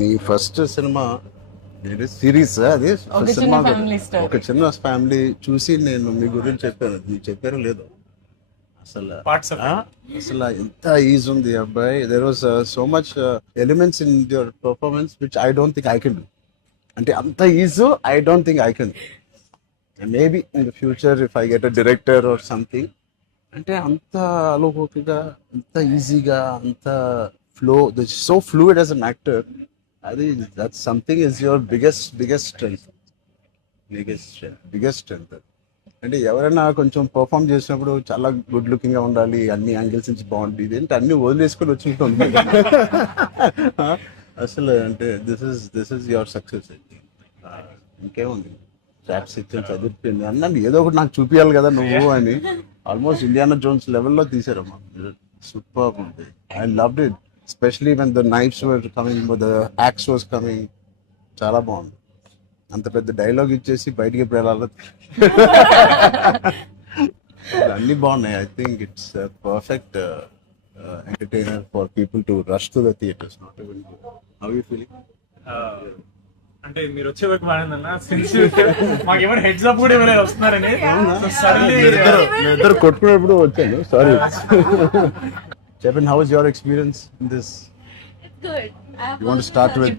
నీ first cinema series అది cinema ఒక చిన్న ఫ్యామిలీ చూసి నేను మీ గురించి చెప్పాను, మీరు చెప్పారో లేదో అసలు అసలు ఎంత ఈజ్ ఉంది అబ్బాయి. There was so much elements in your performance which I don't think I can do. అంటే అంత ease I don't think I can. Maybe in the future if I get a director or something, అంటే అంత అలోకిగా, అంత ఈజీగా, అంత flow, so fluid as an actor. అది that something is your biggest strength. అంటే ఎవరైనా కొంచెం పర్ఫామ్ చేసినప్పుడు చాలా గుడ్ లుకింగ్ గా ఉండాలి, అన్ని యాంగిల్స్ నుంచి బాగుంటుంది, ఏంటి అన్ని వదిలేసుకొని వచ్చినట్టుంది. అసలు అంటే దిస్ ఇస్ యువర్ సక్సెస్. ఇంకేముంది, ట్రాప్స్ ఇచ్చాను, చదివిపోయింది అన్నాను, ఏదో ఒకటి నాకు చూపించాలి కదా నువ్వు అని. ఆల్మోస్ట్ ఇండియానా జోన్స్ లెవెల్లో తీసారమ్మా, సూపర్ ఉంది. I loved it, especially when the knives were coming, the axe was coming. చాలా బాగుంది. అంత పెద్ద డైలాగ్ ఇచ్చేసి బయటికి ఎప్పుడు వెళ్ళాలి. అన్ని బాగున్నాయి. I think it's perfect entertainer for people to rush to the theatres. How you feeling? అంటే మీరు వచ్చే వరకు బాగుందన్న, మాకేమైనా హెడ్స్ అప్ కూడా ఎవరైనా వస్తున్నారని ఇద్దరు కొట్టుకున్నప్పుడు వచ్చాను. సారీ. చెప్పండి, how is your experience in this? You want to start with her?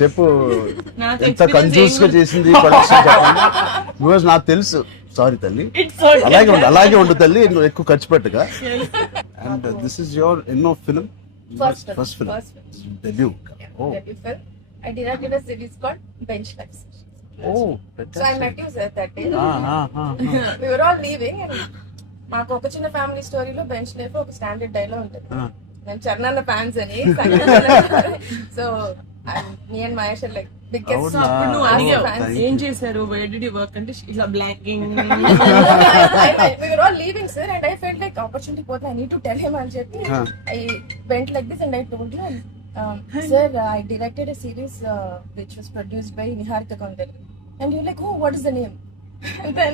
చెప్పు, ఎంత కన్ఫ్యూజ్ గా చేసింది ప్రొడక్షన్ చెప్పండి. బికాజ్ నాకు తెలుసు. సారీ తల్లి, అలాగే ఉండు తల్లి, నువ్వు ఎక్కువ ఖర్చు పెట్టగా. అండ్ దిస్ ఇస్ యువర్ ఎన్నో film? First film, debut. Debut film. I directed a series called Bench Life. Oh, so I met you sir that day. We were all leaving and మాకు ఒక చిన్న ఫ్యామిలీ స్టోరీలో bench life ఒక standard dialogue ఉంటుంది. నేను Charan fans అని, so me and Mahesh like biggest. ఏం చేశారు, వేర్ డిడ్ యు వర్క్ అంటే ఇట్లా blocking. We were all leaving sir and I felt like opportunity పోతే I need to tell him అని చెప్పి I went like this and I told you, sir, I directed a series which was produced by Niharika Kondelli. And you're like, oh, what is the name? And then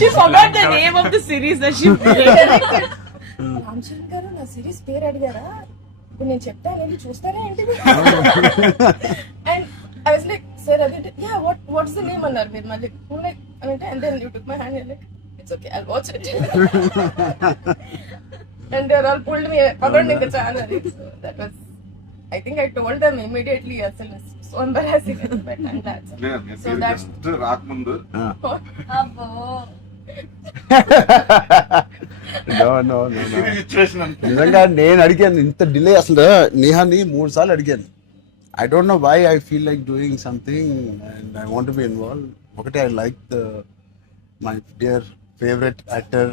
she forgot the name of the series that she directed. Ramachandra గారు నా series పేరు అడిగారా, ఇప్పుడు నేను చెప్తాను వెళ్ళి చూస్తారా ఏంటి? And I was like, sir అది యా వాట్స్ ద నేమ్ అన్నారు మీరు మళ్ళీ లైక్ అంటే. And then you took my hand like it's okay I'll watch it. and they all pulled me around in the channel. So that was, I think I told them immediately asal so embarrassing, but I'm glad. So that's raak mundu abbo no నిజంగా నేను అడిగాను ఇంత delay. అసలు నేహాని 3 సార్లు అడిగాను. I don't know why I feel like doing something and I want to be involve. ఒకటి, I like the my dear favorite actor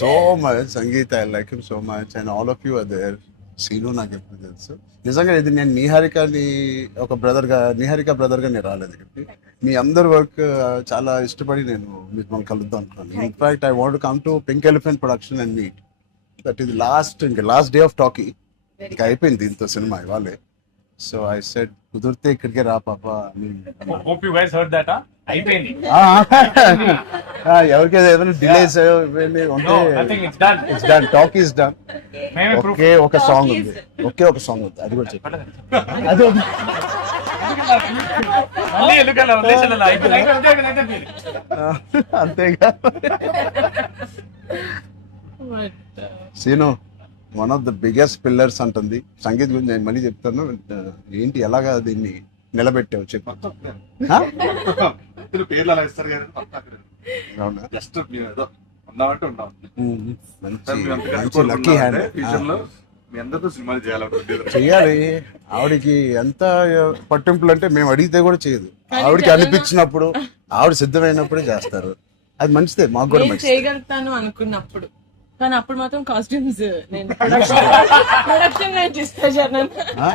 so much, Sangeet, I like him so much, and all of you are there. Seenu నాకు ఎప్పుడు తెలుసు. నిజంగా ఇది నేను నిహారికని ఒక Niharika brother గా నేను రాలేదు ఇక్కడికి. మీ అందరి వర్క్ చాలా ఇష్టపడి నేను మిమ్మల్ని కలుద్దాం అనుకున్నాను. In fact I want come to pink elephant production and meet. That is last day of talkie. ఇంకా అయిపోయింది దీంతో సినిమా ఇవాళే. సో ఐ సెడ్ కుదిరితే ఇక్కడికే రా పాప. Hope you guys heard that. అయిపోయింది. ఎవరికైనా ఏదైనా delays it's done, talk is done. ఒకే ఒక సాంగ్ ఉంది, అది కూడా చెప్పండి. అది అంతేగా. Seenu one of the biggest pillars అంటుంది. సంగీత్ గురించి నేను మళ్ళీ చెప్తాను. ఏంటి, ఎలాగా దీన్ని నిలబెట్టావు చెప్పు. పేర్లు అలా ఇస్తారు కదా, జస్ట్ ఏదో ఉన్నామంటే ఉన్నాం. Lucky hand. మీ అందరితో సినిమాలు చెయ్యాలి. ఆవిడకి ఎంత పట్టింపులు అంటే మేము అడిగితే కూడా చేయదు. ఆవిడకి అనిపించినప్పుడు, ఆవిడ సిద్ధమైనప్పుడే చేస్తారు. అది మంచిదే, మాకు కూడా మంచిది. చేయగలుగుతాను అనుకున్నప్పుడు, కానీ అప్పుడు మాత్రం కాస్ట్యూమ్స్ నేను ప్రొడక్షన్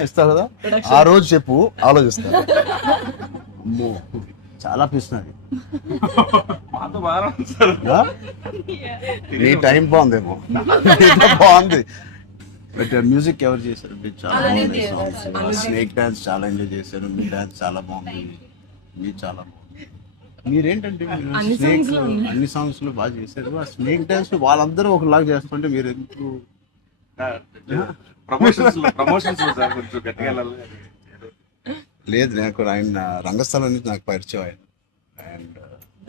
ఇస్తావు కదా. ఆ రోజు చెప్పు, ఆలోచిస్తా. చాలా పిస్తున్నది. నీ టైం బాగుందేమో, బాగుంది. బట్ మ్యూజిక్ ఎవరు చేశారు? చాలా బాగుంది సాంగ్స్. స్నేక్ డాన్స్ చాలా ఎంజాయ్ చేశారు. మీ డాన్స్ చాలా బాగుంది. మీరు చాలా బాగుంది. మీరేంటంటే స్నేక్ అన్ని సాంగ్స్ లో బాగా చేశారు. ఆ స్నేక్ డాన్స్ వాళ్ళందరూ ఒకలాగా చేస్తుంటే మీరు ఎందుకు ప్రమోషన్స్ సార్ కొంచెం గట్టిగా వెళ్ళాలి. లేదు, నాకు ఆయన రంగస్థలం నుంచి నాకు పరిచయం ఆయన. అండ్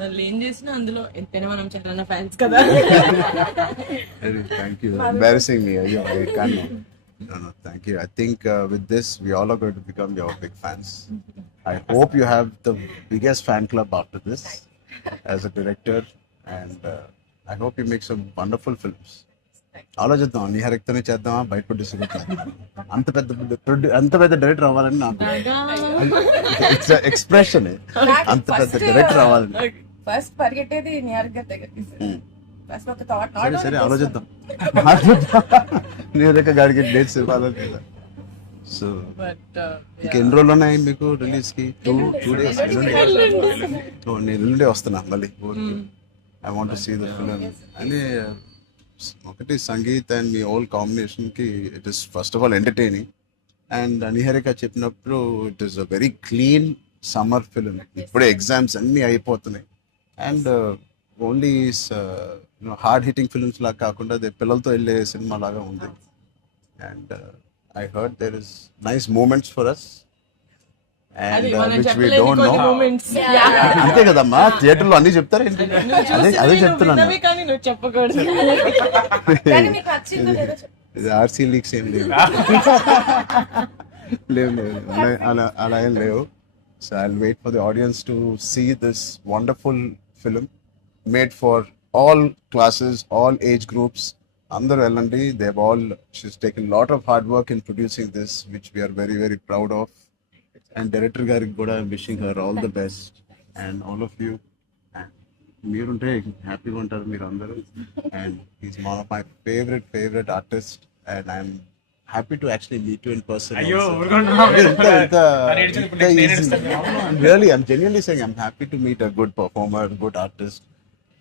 వాళ్ళు ఏం చేసినా అందులో ఎంతైనా మనం చరణ్ ఫ్యాన్స్ కదా. థ్యాంక్ యూ, ఎంబారసింగ్ మీ. అయ్యో, I can't. No, thank you. I think with this, we all are going to become your big fans. I hope you have the biggest fan club after this as a director, and I hope you make some wonderful films. ఆలోచిద్దాం, నిహారికతోనే చేద్దామా, బయట producer అంత పెద్ద director అవ్వాలని నాకు expression. అంత పెద్ద director అవ్వాలని. ఫస్ట్ పరిగెట్టేది నిహారిక దగ్గరికి ఫస్ట్ ఒక థాట్. సరే ఆలోచిద్దాం. నిహారిక గారికి డేట్స్ ఇవ్వాలని. సో బట్ ఇంకెన్ని రోజులు ఉన్నాయి మీకు రిలీజ్ కి? Two days. నేను ఎల్లుండే వస్తున్నా మళ్ళీ. I want to see the film. అని ఒకటి Sangeet and me all combination కి it is first of all entertaining. And Niharika చెప్పినప్పుడు it is a very clean summer film. ఇప్పుడే ఎగ్జామ్స్ అన్నీ అయిపోతున్నాయి. And only hard hitting films లాగా కాకుండా అది పిల్లలతో వెళ్ళే సినిమా లాగా ఉంది. And I heard there is nice moments for us, and అది మనం which we చెప్పలేని don't కొన్ని know. మూమెంట్స్. అంతే కదమ్మా, థియేటర్ లో అన్ని చెప్తారు ఏంటి? అదే చెప్తున్నాను. కానీ నువ్వు చెప్పకూడదు. కానీ మీకు నచ్చిందో లేదో చెప్పు. ఇది ఆర్సీ లీక్స్ ఏం లేవు. లేవు అలా ఏం లేవు. So I will wait for the audience to see this wonderful film made for all classes, all age groups. అందరూ వెళ్ళండి. She's taken lot of hard work in producing this, which we are very very proud of. And director గారికి కూడా wishing her all the best. And all of you, మీరుంటే హ్యాపీగా ఉంటారు మీరు అందరూ. And is one of my favourite artist. And I'm happy to actually meet you in person. అయ్యో Really, I'm genuinely saying I'm happy to meet a good performer, good artist.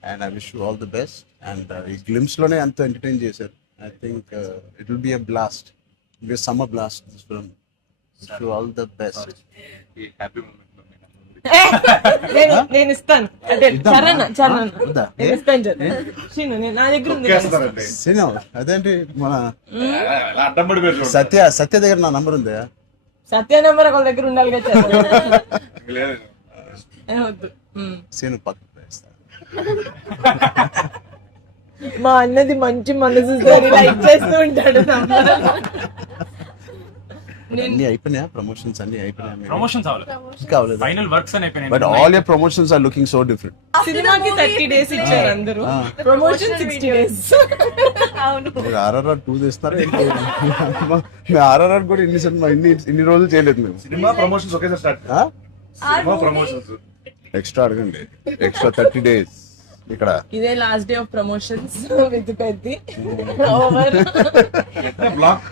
And I wish you all the best. And ఈ glimpse లోనే అంత entertain చేశారు. I think it will be a blast. It will be a summer blast, this film. Wish you all the best. ఈ happy moment నేను ఇస్తాను. అదే ఇద్దామా? చరణ్ వద్దా? నేను ఇస్తాను చరణ్. శ్రీను, నా దగ్గర ఉంది. చేస్తారండి. సినిమా అదేంటి, మన ఎలా అడ్డం పడిపోయారు. సత్య దగ్గర నా నంబర్ ఉందా? సత్య నెంబర్ ఒకళ్ళ దగ్గర ఉండాలి కదా చరణ్. లేదు వద్దు. సీను పక్కన వేస్తా. మా అన్నది మంచి మనసు లైక్ చేస్తూ ఉంటాడు. అన్ని అయిపోయినాయా? ప్రమోషన్స్ అన్ని అయిపోయినాయా? ప్రమోషన్స్ కావలేదు. ఫైనల్ వర్క్స్ అని అయిపోయినాయి. But all your promotions are looking so different. సినిమాకి 30 days ఇచ్చారు అందరూ, ప్రమోషన్ 60 days. అవును. మీరు RRR 2 తీస్తారా ఏంటి? మేము RRR కూడా ఇన్ని రోజులు చేయలేదు మేము. సినిమా ప్రమోషన్స్ ఒకేసారి స్టార్ట్. సినిమా ప్రమోషన్స్ ఎక్స్ట్రా అడగండి, ఎక్స్ట్రా 30 days ఇక్కడ. ఇదే last day of promotions with Peddi over block.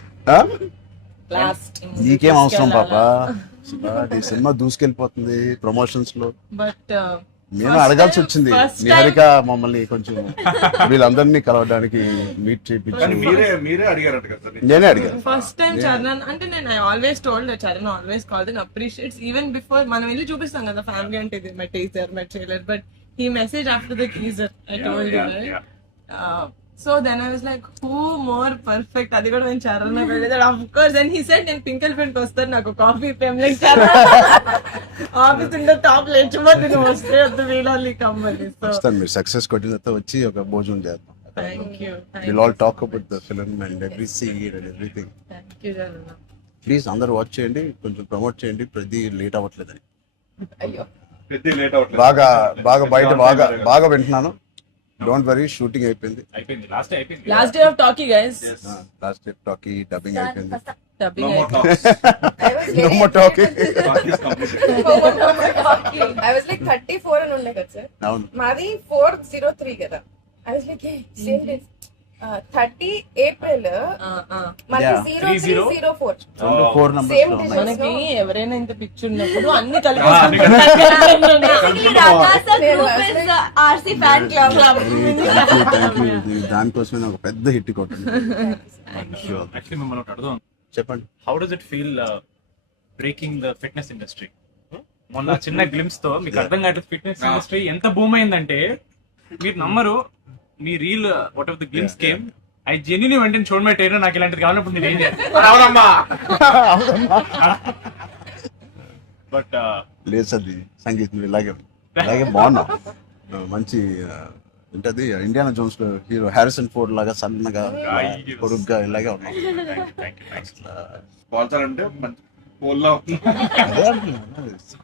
Last. నీకేం అవసరం పాపా, ఈ సినిమా దూసుకెళ్ళిపోతుంది ప్రమోషన్స్ లో. బట్ నేను అడగాల్సి వచ్చింది. నిహారిక మమ్మల్ని కొంచెం వీళ్ళందరినీ కలవడానికి మీట్ కానీ చేయించి మీరే అడిగారంట కదా సార్. నేనే అడిగాను. ఫస్ట్ టైం చరణ్ అంటే నేను I always told Charan always called and appreciates even before మనం వెళ్ళి చూపిస్తాం కదా ఫ్యామిలీ అంటే ఇది my teaser my trailer, but he messaged after the teaser. I told you, right? So then I was like, who more perfect? అది కూడా నేను చరణ్ వెళ్ళేది. Of course, and he said నేను పింక్ ఎలిఫెంట్ వస్తాను, నాకు coffee fame like Charan office ఉండే top లేచిపోతే నువ్వు వస్తే వద్దు వీళ్ళని కమ్మని. సో వస్తాను, మీరు సక్సెస్ కొట్టిన తర్వాత వచ్చి ఒక భోజనం చేద్దాం. Thank you. We'll all talk about the film and every scene and everything. Thank you Charan. Please అందరూ వాచ్ చేయండి, కొంచెం ప్రమోట్ చేయండి. ప్రతి లేట్ అవ్వట్లేదని అయ్యో. పెద్ద లేట్ అవట్లేదు. బాగా బయట బాగా వింటున్నాను. డోంట్ వరీ, షూటింగ్ అయిపోయింది. లాస్ట్ అయిపోయింది. Last day of talkie guys. Last day talkie dubbing అయిపోయింది. డబ్బింగ్ No more అయిపోయింది. talks. I was No very more talking. Talk is completed. I was like 34 అని ఉండే కదా సార్. అవును. మాది 403 కదా. I was like same days. 30 April మనకి Yeah. 0304 4 numbers Same లో day. ఉన్నాయి. మనకి ఎవరైనా ఇంత పిక్చర్ ఉన్నప్పుడు అన్ని అన్ని RC fan club. Thank you. దానికోసమే నాకు పెద్ద హిట్ కొట్టండి. యాక్చువల్లీ మిమ్మల్ని ఒకటి అడుగుదాం. చెప్పండి. How does it feel breaking the fitness industry? మొన్న చిన్న గ్లిమ్స్ తో మీకు అర్థం కావట్లేదు ఫిట్నెస్ ఇండస్ట్రీ ఎంత బూమ్ అయిందంటే మీరు నమ్మరు. మీ reel what of the glimpse came I genuinely వెంటనే చూడమే ట్రైలర్ నాకు ఇలాంటిది కావాలన్నప్పుడు నేను ఏం చేయాలి అవునమ్మా. బట్ లేదు సది సంగీత్ నువ్వు ఇలాగే బాగున్నావు. మంచి ఏంటది ఇండియానా జోన్స్ లో హీరో హ్యారిసన్ ఫోర్డ్ లాగా సన్నగా పొడుగ్గా ఇలాగే ఉన్నావు. స్పాన్సర్ అంటే మంచి పోల్లో అదే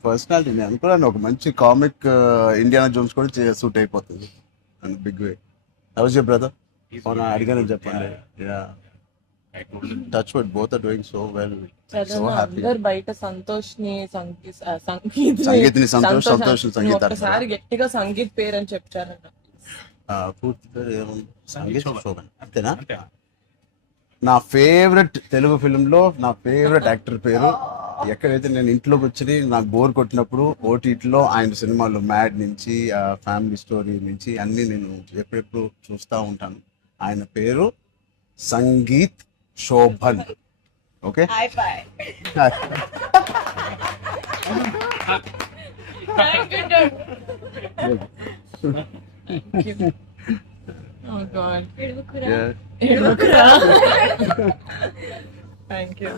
పర్సనాలిటీ నేను అనుకున్నాను ఒక మంచి కామిక్ ఇండియానా జోన్స్ కూడా సూట్ అయిపోతుంది big way. How's your brother? అవునా అడిగానని చెప్పండి. Touch wood both are doing so well. So happy. అందరు బయట సంతోష్ని సంగీత్ని సంగీత్ ఒకసారి గట్టిగా సంగీత్ పేరు అని చెప్పారంట. పూర్తి పేరు ఏముంది? సంగీత్ శోభన్ అంతేనా? నా ఫేవరెట్ తెలుగు ఫిల్మ్లో నా ఫేవరెట్ యాక్టర్ పేరు. ఎక్కడైతే నేను ఇంట్లోకి వచ్చి నాకు బోర్ కొట్టినప్పుడు ఓటీటీలో ఆయన సినిమాలు మ్యాడ్ నుంచి ఫ్యామిలీ స్టోరీ నుంచి అన్ని నేను ఎప్పుడెప్పుడు చూస్తూ ఉంటాను. ఆయన పేరు Sangeet Shobhan. Okay Oh God. Yeah. Thank you.